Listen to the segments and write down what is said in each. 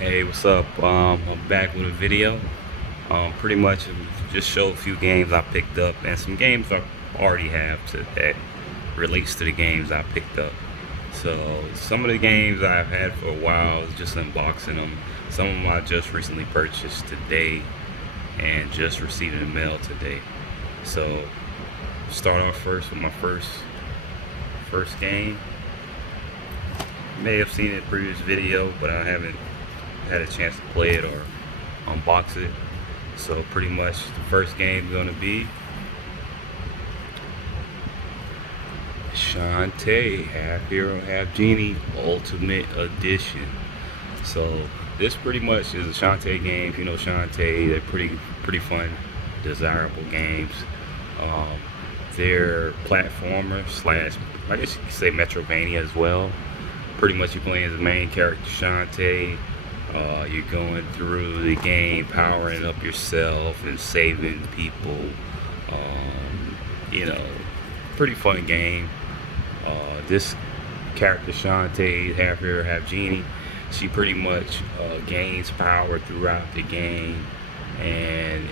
Hey, what's up? I'm back with a video. Pretty much just show a few games I picked up and some games I already have that relates to the games I picked up. So some of the games I've had for a while is just unboxing them. Some of them I just recently purchased today and just received in the mail today. So start off first with my first game. You may have seen it in a previous video, but I haven't had a chance to play it or unbox it. So pretty much the first game is gonna be Shantae Half Hero Half Genie Ultimate Edition. So this pretty much is a Shantae game. If you know Shantae, they're pretty fun, desirable games. Um, they're platformer slash, I guess you could say Metrovania as well. Pretty much you're playing as the main character Shantae. You're going through the game, powering up yourself and saving people. Um, you know, pretty fun game. This character Shantae, half hero, half genie, she pretty much gains power throughout the game, and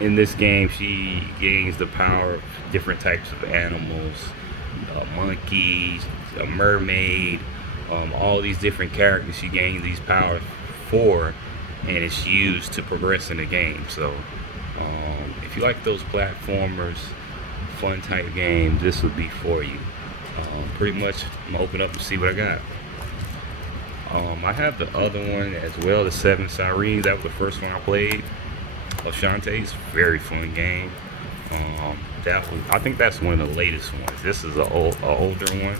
in this game she gains the power of different types of animals, monkeys, a mermaid, all these different characters she gains these powers for, and it's used to progress in the game. So if you like those platformers, fun type games, this would be for you. Pretty much I'm gonna open up and see what I got. I have the other one as well, the Seven Sirens. That was the first one I played of Shantae's. Very fun game. That was, I think that's one of the latest ones. This is a older one.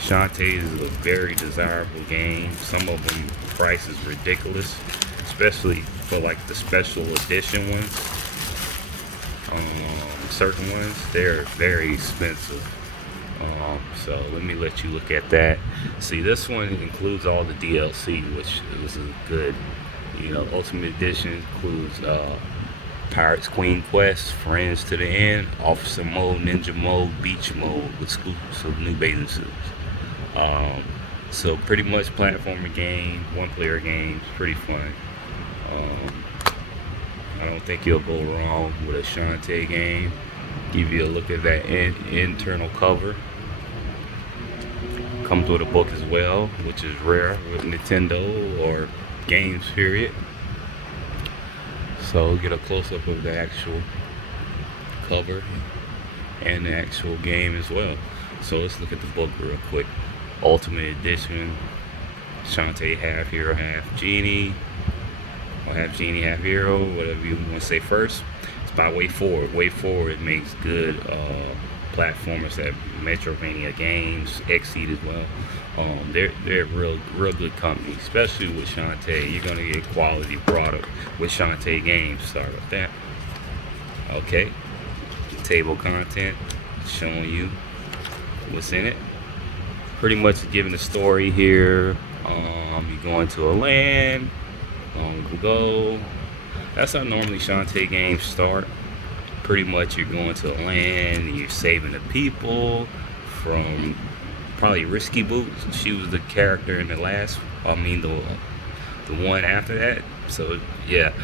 Shantae is a very desirable game. Some of them price is ridiculous, especially for like the special edition ones. Certain ones, they're very expensive. So let me let you look at that. See, this one includes all the DLC, which is good. You know, Ultimate Edition includes Pirates Queen Quest, Friends to the End, Officer Mode, Ninja Mode, Beach Mode with exclusive new bathing suits. So pretty much platformer game, one player game, pretty fun. I don't think you'll go wrong with a Shantae game. Give you a look at that internal cover. Comes with a book as well, which is rare with Nintendo or games period. So get a close-up of the actual cover and the actual game as well. So let's look at the book real quick. Ultimate Edition, Shantae half hero, half genie, or half genie, half hero, whatever you want to say first. It's by WayForward. WayForward makes good platformers that Metrovania Games, Xseed as well. They're real good company, especially with Shantae. You're gonna get quality product with Shantae Games. Sorry about that. Okay, table content showing you what's in it. Pretty much giving the story here. You're going to a land, long ago. That's how normally Shantae games start. Pretty much you're going to a land and you're saving the people from probably Risky Boots. She was the character in the last, the one after that. So yeah,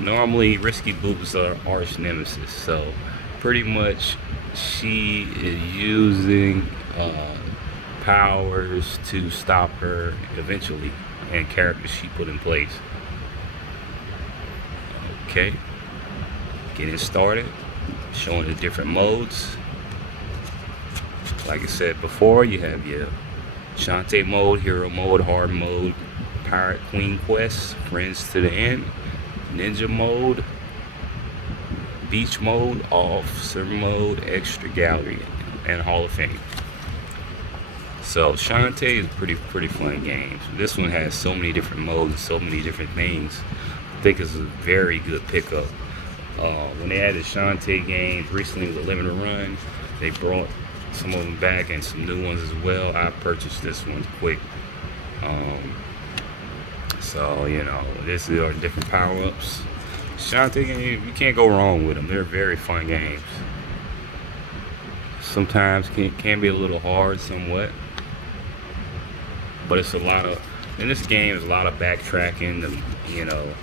normally Risky Boots are arch nemesis. So pretty much she is using powers to stop her eventually, and characters she put in place. Okay, getting started, showing the different modes. Like I said before, you have your Shantae mode, hero mode, hard mode, pirate queen quest, friends to the end, ninja mode, beach mode, officer mode, extra gallery, and Hall of Fame. So Shantae is pretty fun game. This one has so many different modes and so many different things. I think it's a very good pickup. When they added Shantae games recently with Limited Run, they brought some of them back and some new ones as well. I purchased this one quick. So you know, this are different power-ups. Shantae games, you can't go wrong with them. They're very fun games. Sometimes can be a little hard somewhat, but it's a lot of In this game, there's a lot of backtracking. You know,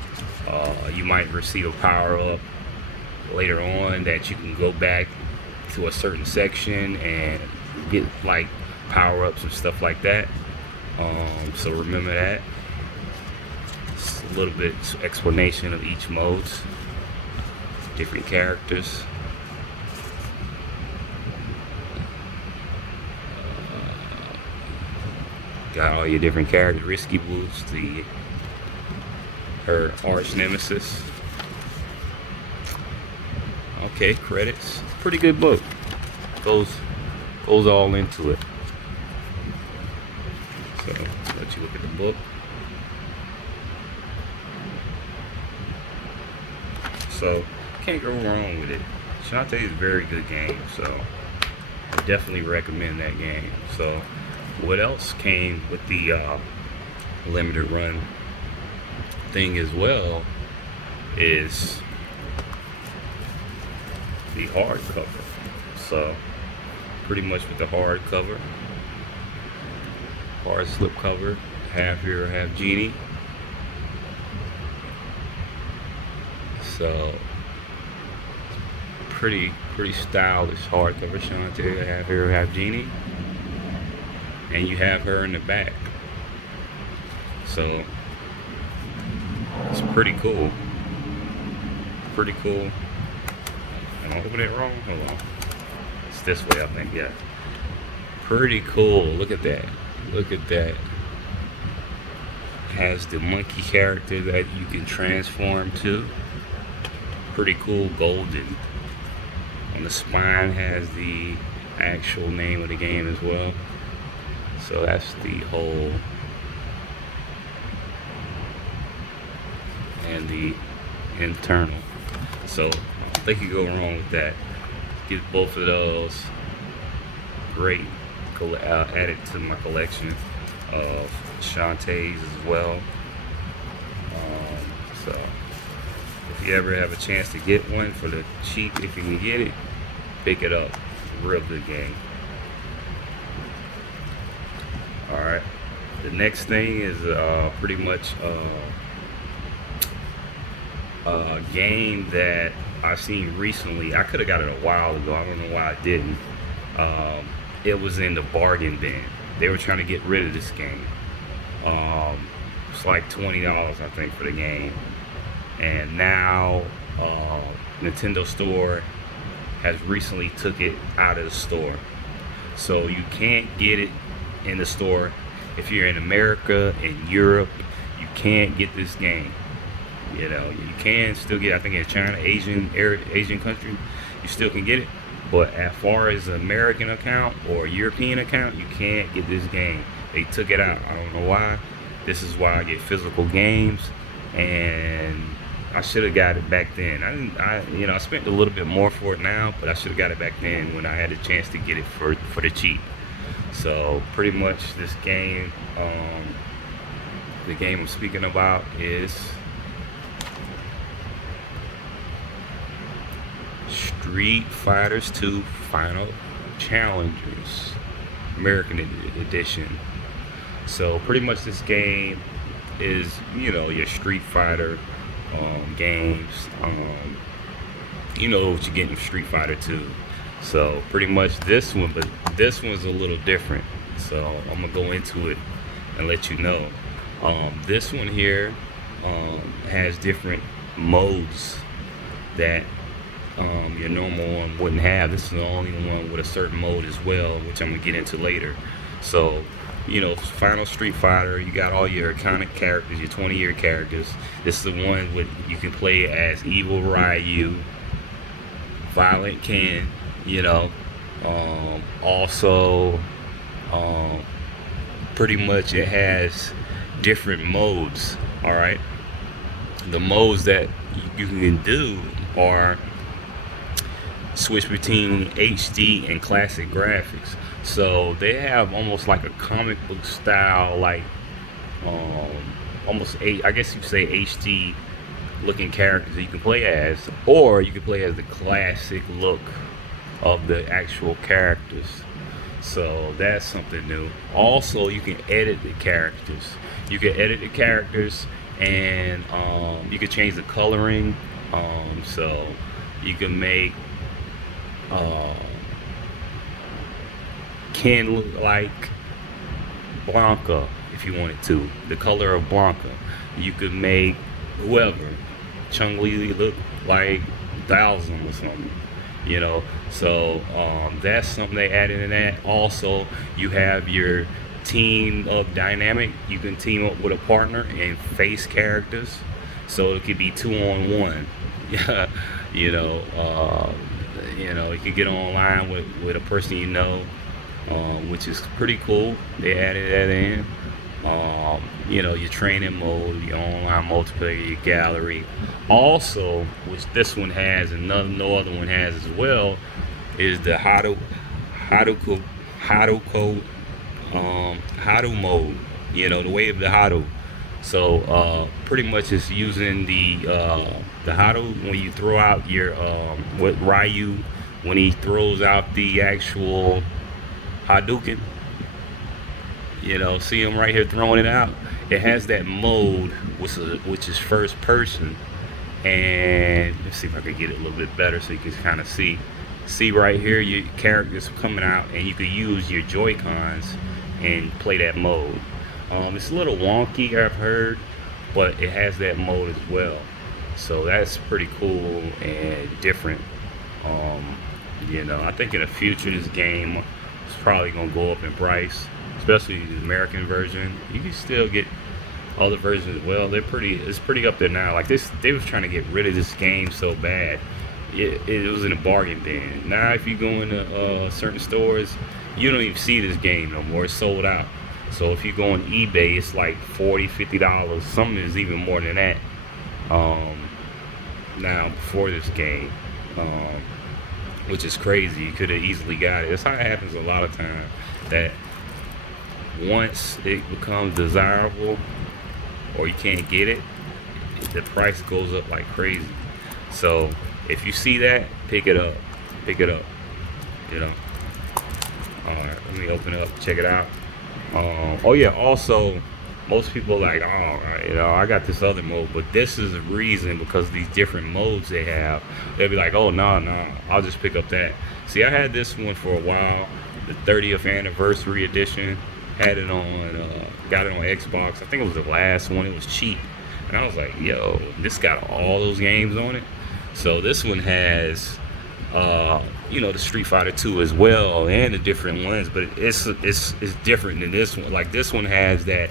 you might receive a power up later on that you can go back to a certain section and get like power ups and stuff like that. So remember that. It's a little bit explanation of each modes, different characters. Got all your different characters. Risky Boots, her arch nemesis. Okay, credits. Pretty good book. Goes all into it. So let you look at the book. So can't go wrong with it. Shantae is a very good game, so I definitely recommend that game. So what else came with the limited run thing as well is the hardcover. So pretty much with the hardcover, hard slip cover, half hero, half genie. So pretty stylish hardcover Shantae, half hero, half genie. And you have her in the back. So it's pretty cool. Pretty cool. Am I opening it wrong? Hold on. It's this way, I think, yeah. Pretty cool. Look at that. Look at that. Has the monkey character that you can transform to. Pretty cool, golden. On the spine has the actual name of the game as well. So that's the whole, and the internal. So I don't think you go wrong with that. Get both of those. Great. Add it to my collection of Shantae's as well. So if you ever have a chance to get one for the cheap, if you can get it, pick it up. Real good game. Alright, the next thing is pretty much a game that I seen recently. I could have got it a while ago. I don't know why I didn't. It was in the bargain bin. They were trying to get rid of this game. It's like $20, I think, for the game. And now Nintendo Store has recently took it out of the store. So you can't get it in the store. If you're in America and Europe, you can't get this game. You know, you can still get, I think in China, Asian country, you still can get it. But as far as an American account or European account, you can't get this game. They took it out. I don't know why. This is why I get physical games, and I should have got it back then. I spent a little bit more for it now, but I should have got it back then when I had a chance to get it for the cheap. So pretty much this game, the game I'm speaking about is Street Fighter 2 Final Challengers American Edition. So pretty much this game is, you know, your Street Fighter games. You know what you get in Street Fighter 2. So pretty much this one, but this one's a little different. So I'm gonna go into it and let you know. This one here has different modes that your normal one wouldn't have. This is the only one with a certain mode as well, which I'm gonna get into later. So, you know, Final Street Fighter, you got all your iconic characters, your 20-year characters. This is the one with you can play as Evil Ryu, Violent Ken, you know. Also, pretty much it has different modes. All right, the modes that you can do are switch between HD and classic graphics. So they have almost like a comic book style, like almost I guess you say HD looking characters that you can play as, or you can play as the classic look of the actual characters. So that's something new. Also, you can edit the characters. You can edit the characters, and you can change the coloring. So you can make uh, Ken look like Blanca if you wanted to, the color of Blanca. You could make whoever, Chung Li look like Thousand or something, you know. So that's something they added in that. Also, you have your team up dynamic. You can team up with a partner and face characters, so it could be 2-on-1. Yeah, you know, you can get online with a person you know, which is pretty cool. They added that in. Your training mode, your online multiplayer, your gallery. Also, which this one has and no other one has as well, is the Haruko, Haruko, Haru mode. The way of the Haru. So pretty much it's using the Haru when you throw out your what Ryu when he throws out the actual Hadouken. See him right here throwing it out. It has that mode, which is first person. And let's see if I can get it a little bit better so you can kind of see. See right here, your characters coming out, and you can use your Joy Cons and play that mode. It's a little wonky, I've heard, but it has that mode as well. So that's pretty cool and different. I think in the future this game is probably gonna go up in price, especially the American version. You can still get other versions as well. It's pretty up there now. Like this, they was trying to get rid of this game so bad. It was in a bargain bin. Now if you go into certain stores, you don't even see this game no more. It's sold out. So if you go on eBay, it's like $40, $50. Some is even more than that. Now before this game, which is crazy. You could have easily got it. That's how it happens a lot of times. That once it becomes desirable, or you can't get it, the price goes up like crazy. So if you see that, pick it up. Pick it up. Alright, let me open it up, check it out. Oh yeah, also most people like, I got this other mode, but this is a reason, because of these different modes they have. They'll be like, oh no, I'll just pick up that. See, I had this one for a while, the 30th anniversary edition. Had it on, got it on Xbox. I think it was the last one. It was cheap, and I was like, yo, this got all those games on it. So this one has, the Street Fighter 2 as well, and the different ones, but it's different than this one. Like this one has that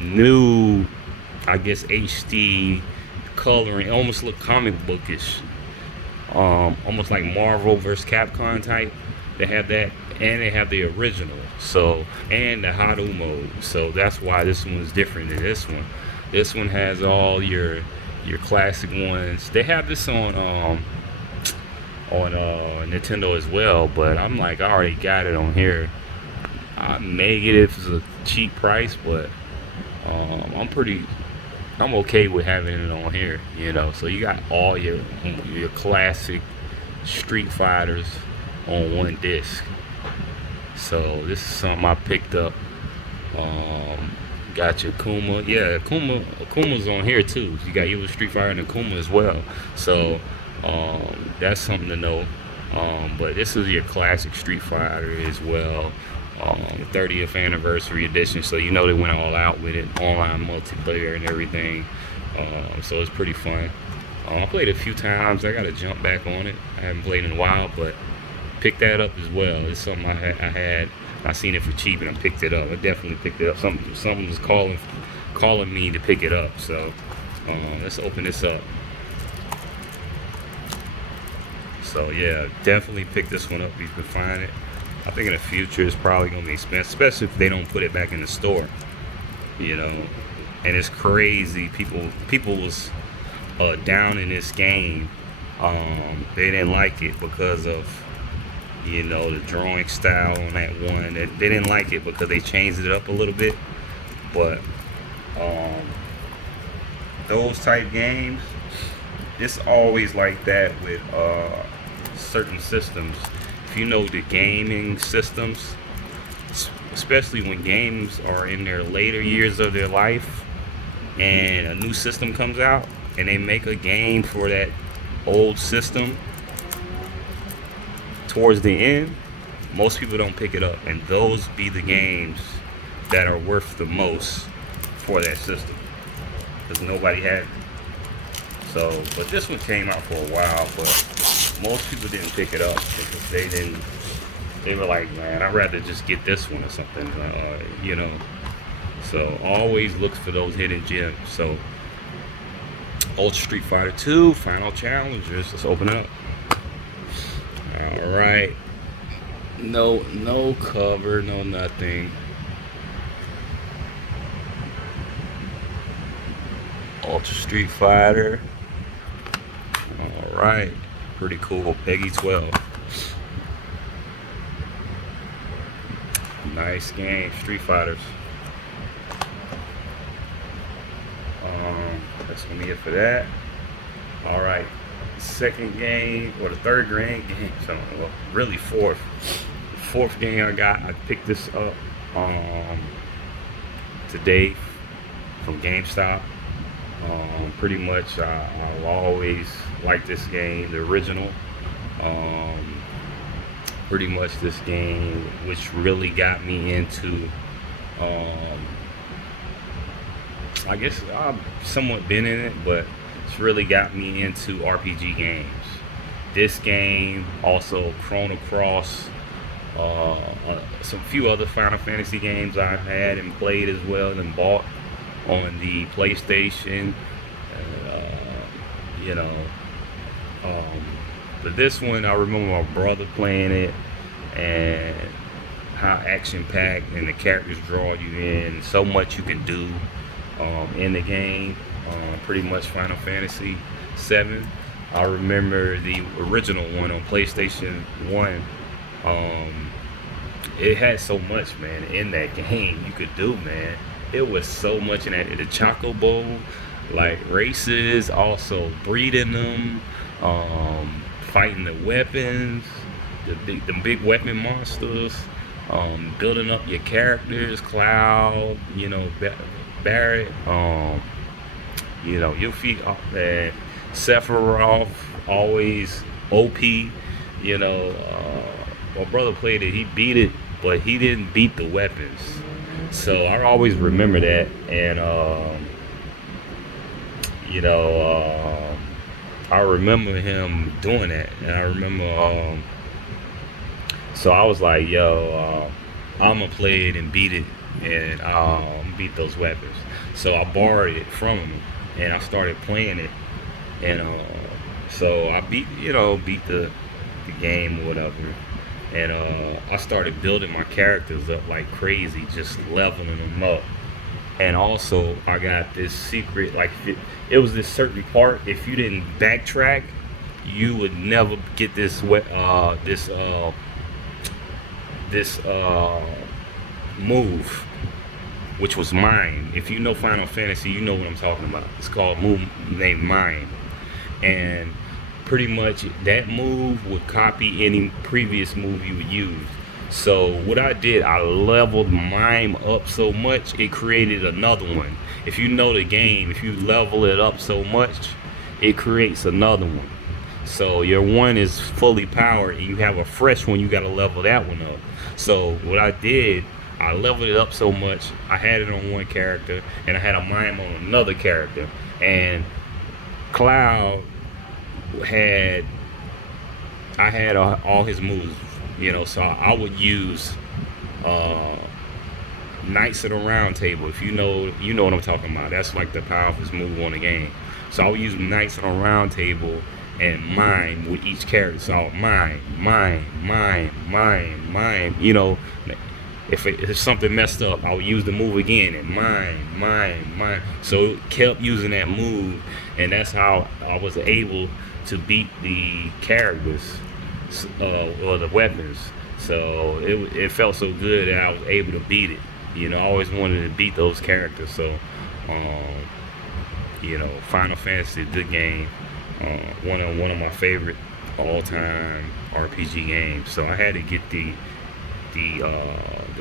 new, I guess, HD coloring. It almost look comic bookish. Almost like Marvel vs. Capcom type. They have that, and they have the original. So, and the Haru mode. So that's why this one is different than this one. This one has all your classic ones. They have this on Nintendo as well, but I'm like, I already got it on here. I may get it if it's a cheap price, but I'm okay with having it on here, So you got all your classic Street Fighters on one disc. So this is something I picked up. Got your Akuma. Yeah, Akuma's on here too. You got your Street Fighter and Akuma as well. So that's something to know. But this is your classic Street Fighter as well. 30th anniversary edition, so they went all out with it, online multiplayer and everything. So it's pretty fun. I played it a few times. I got to jump back on it. I haven't played in a while, but picked that up as well. It's something I had. I seen it for cheap and I picked it up. I definitely picked it up. Something was calling me to pick it up. So let's open this up. So yeah, definitely pick this one up if you can find it. I think in the future it's probably gonna be expensive, especially if they don't put it back in the store. And it's crazy. People was down in this game. They didn't like it because of the drawing style on that one. They didn't like it because they changed it up a little bit. But those type games, it's always like that with certain systems. If you know the gaming systems, especially when games are in their later years of their life and a new system comes out and they make a game for that old system towards the end, most people don't pick it up, and those be the games that are worth the most for that system because nobody had it. So, but this one came out for a while, but most people didn't pick it up because they were like, man, I'd rather just get this one or something, you know. So always look for those hidden gems. So Ultra Street Fighter 2 Final Challengers. Let's open it up. All right. No cover, no nothing. Ultra Street Fighter. All right. Pretty cool. Peggy 12. Nice game. Street Fighters. That's gonna be it for that. All right, second game or the third game. So well, really fourth. The fourth game I picked this up today from GameStop. Pretty much I've always liked this game, the original. Pretty much this game, which really got me into. I guess I've somewhat been in it, but it's really got me into RPG games. This game, also Chrono Cross, some few other Final Fantasy games I've had and played as well and bought on the PlayStation. You know, but this one I remember my brother playing it and how action-packed and the characters draw you in. So much you can do in the game. Pretty much Final Fantasy 7. I remember the original one on PlayStation 1. It had so much, man, in that game you could do, man. It was so much in that. The Chocobo, like races, also breeding them, fighting the weapons, the big weapon monsters, building up your characters, Cloud, you know, Barrett, you know, your feet up there. Sephiroth, always OP, you know. My brother played it, he beat it, but he didn't beat the weapons. So I always remember that, and you know, I remember him doing that, and I remember, so I was like, yo, I'm gonna play it and beat it, and beat those weapons. So I borrowed it from him, and I started playing it, and so I beat the game or whatever. And I started building my characters up like crazy, just leveling them up. And also, I got this secret, like, it was this certain part, if you didn't backtrack, you would never get this move, which was Mine. If you know Final Fantasy, you know what I'm talking about. It's called a move named Mine. And pretty much that move would copy any previous move you would use. So what I did, I leveled mine up so much it created another one. If you know the game, if you level it up so much, it creates another one. So your one is fully powered and you have a fresh one, you got to level that one up. So what I did, I leveled it up so much, I had it on one character and I had a mime on another character. And Cloud had all his moves, you know, so I would use Knights of the Round Table. If you know what I'm talking about. That's like the powerful move on the game. So I would use Knights of the Round Table and mine with each character. So mine, you know. If something messed up, I would use the move again and mine. So it kept using that move, and that's how I was able to beat the characters or the weapons. So it felt so good that I was able to beat it. You know, I always wanted to beat those characters. So, you know, Final Fantasy, good game. One of my favorite all-time RPG games. So I had to get the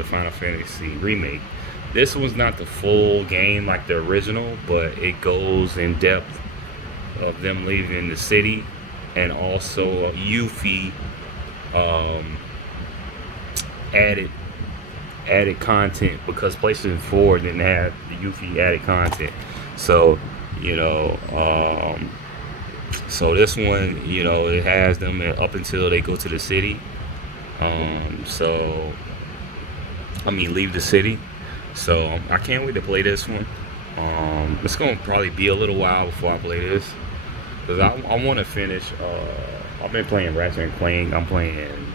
Final Fantasy remake. This was not the full game like the original, but it goes in depth of them leaving the city, and also Yuffie um, added content because PlayStation 4 didn't have the Yuffie added content. So, you know, so this one, you know, it has them up until they go to the city. So, I mean, leave the city. So I can't wait to play this one. It's gonna probably be a little while before I play this because I want to finish. I've been playing Ratchet and Clank. I'm playing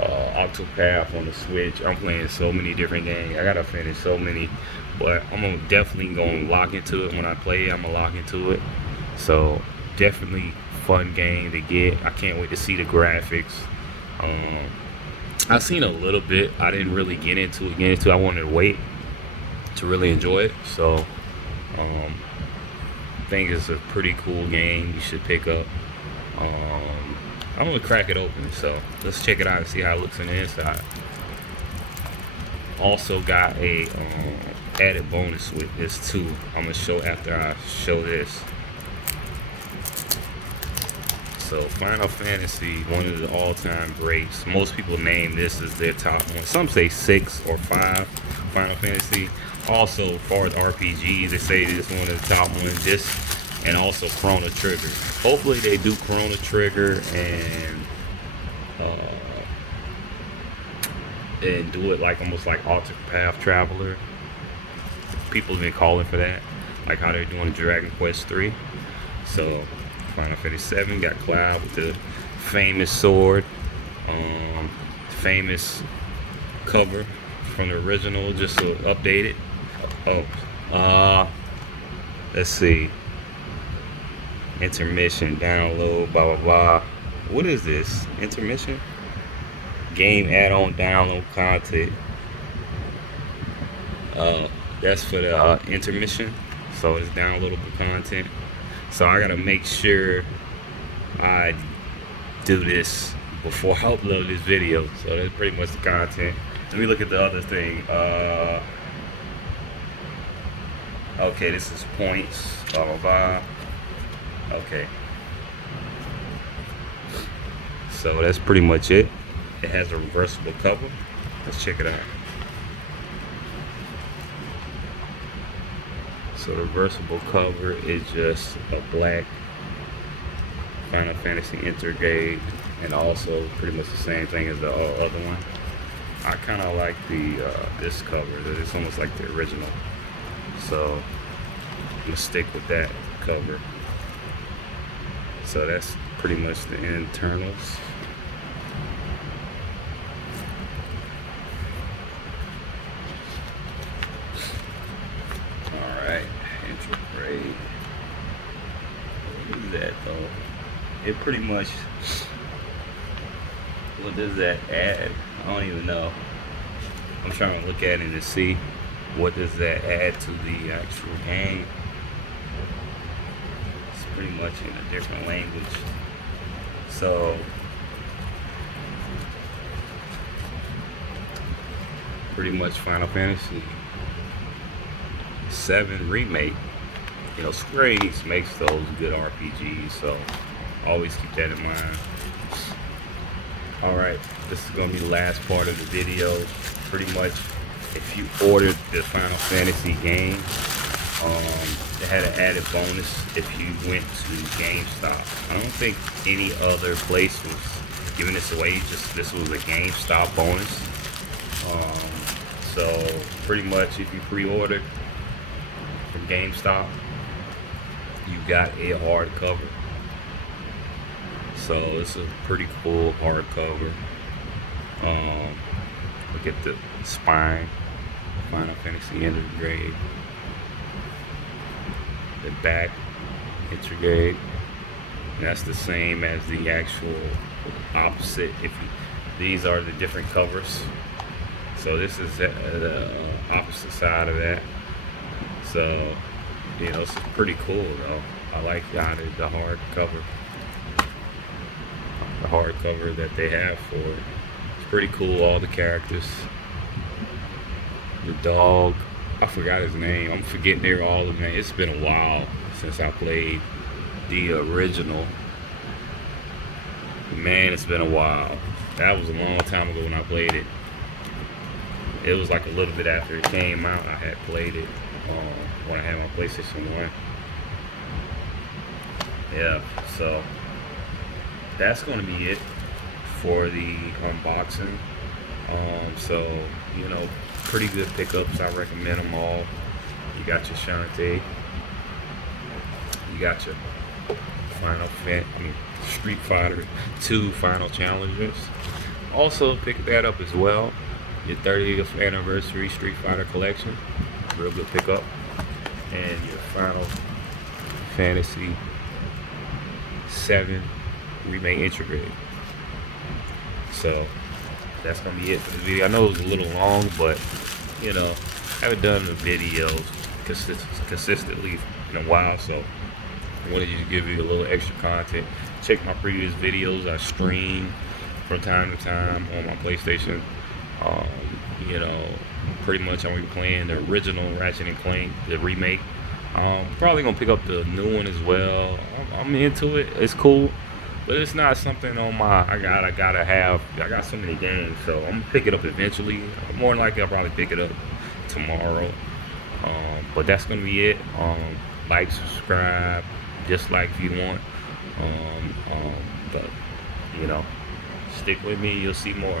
Octopath on the Switch. I'm playing so many different games. I gotta finish so many, but definitely gonna lock into it when I play it. I'm gonna lock into it. So definitely fun game to get. I can't wait to see the graphics. I've seen a little bit. I didn't really get into it. I wanted to wait to really enjoy it. So I think it's a pretty cool game. You should pick up. I'm gonna crack it open. So let's check it out and see how it looks on the inside. Also got a added bonus with this too. I'm gonna show after I show this. So Final Fantasy, one of the all-time greats. Most people name this as their top one. Some say 6 or 5. Final Fantasy. Also, as far as RPGs, they say this is one of the top ones. This and also Chrono Trigger. Hopefully they do Chrono Trigger and do it like almost like Octopath Traveler. People have been calling for that, like how they're doing Dragon Quest 3. So Final Fantasy 7 got Cloud with the famous sword, famous cover from the original, just to update it. Let's see. Intermission, download, blah blah blah. What is this? Intermission? Game add-on download content. That's for the intermission. So it's downloadable content. So I gotta make sure I do this before I upload this video. So that's pretty much the content. Let me look at the other thing. Okay, this is points, blah blah blah. Okay. So that's pretty much it. It has a reversible cover. Let's check it out. So the reversible cover is just a black Final Fantasy Intergrade, and also pretty much the same thing as the other one. I kind of like the this cover. It's almost like the original. So I'm gonna stick with that cover. So that's pretty much the internals. Alright, Intergrade. What is that though? It pretty much, what does that add? I don't even know. I'm trying to look at it to see what does that add to the actual game. It's pretty much in a different language. So pretty much Final Fantasy 7 remake. You know, Square Enix makes those good RPGs, so always keep that in mind. Alright, this is going to be the last part of the video. Pretty much, if you ordered the Final Fantasy game, they had an added bonus if you went to GameStop. I don't think any other place was giving this away, just this was a GameStop bonus. So pretty much if you pre-ordered from GameStop, you got a hardcover. So it's a pretty cool hardcover. Look at the spine, Final Fantasy Intergrade. The back, Intergrade. That's the same as the actual opposite. These are the different covers. So this is the opposite side of that. So, you know, it's pretty cool though. I like the hard cover. the hardcover that they have for it. It's pretty cool. All the characters. The dog, I forgot his name. I'm forgetting their all of them. It's been a while since I played the original. Man, it's been a while. That was a long time ago when I played it. It was like a little bit after it came out. I had played it when I had my PlayStation 1. Yeah, so that's going to be it for the unboxing. So, you know, pretty good pickups. I recommend them all. You got your Shantae. You got your Street Fighter 2 Final Challengers. Also pick that up as well. Your 30th anniversary Street Fighter collection. Real good pickup. And your Final Fantasy 7 Remake Integrated. So that's gonna be it for this video. I know it was a little long, but you know, I haven't done the videos consistently in a while, so I wanted to give you a little extra content. Check my previous videos. I stream from time to time on my PlayStation. You know, pretty much I'm gonna be playing the original Ratchet and Clank, the remake. Probably gonna pick up the new one as well. I'm into it. It's cool, but it's not something on my. I got so many games, so I'm gonna pick it up eventually. More than likely, I'll probably pick it up tomorrow. But that's gonna be it. Like, subscribe, dislike if you want. But you know, stick with me. You'll see more.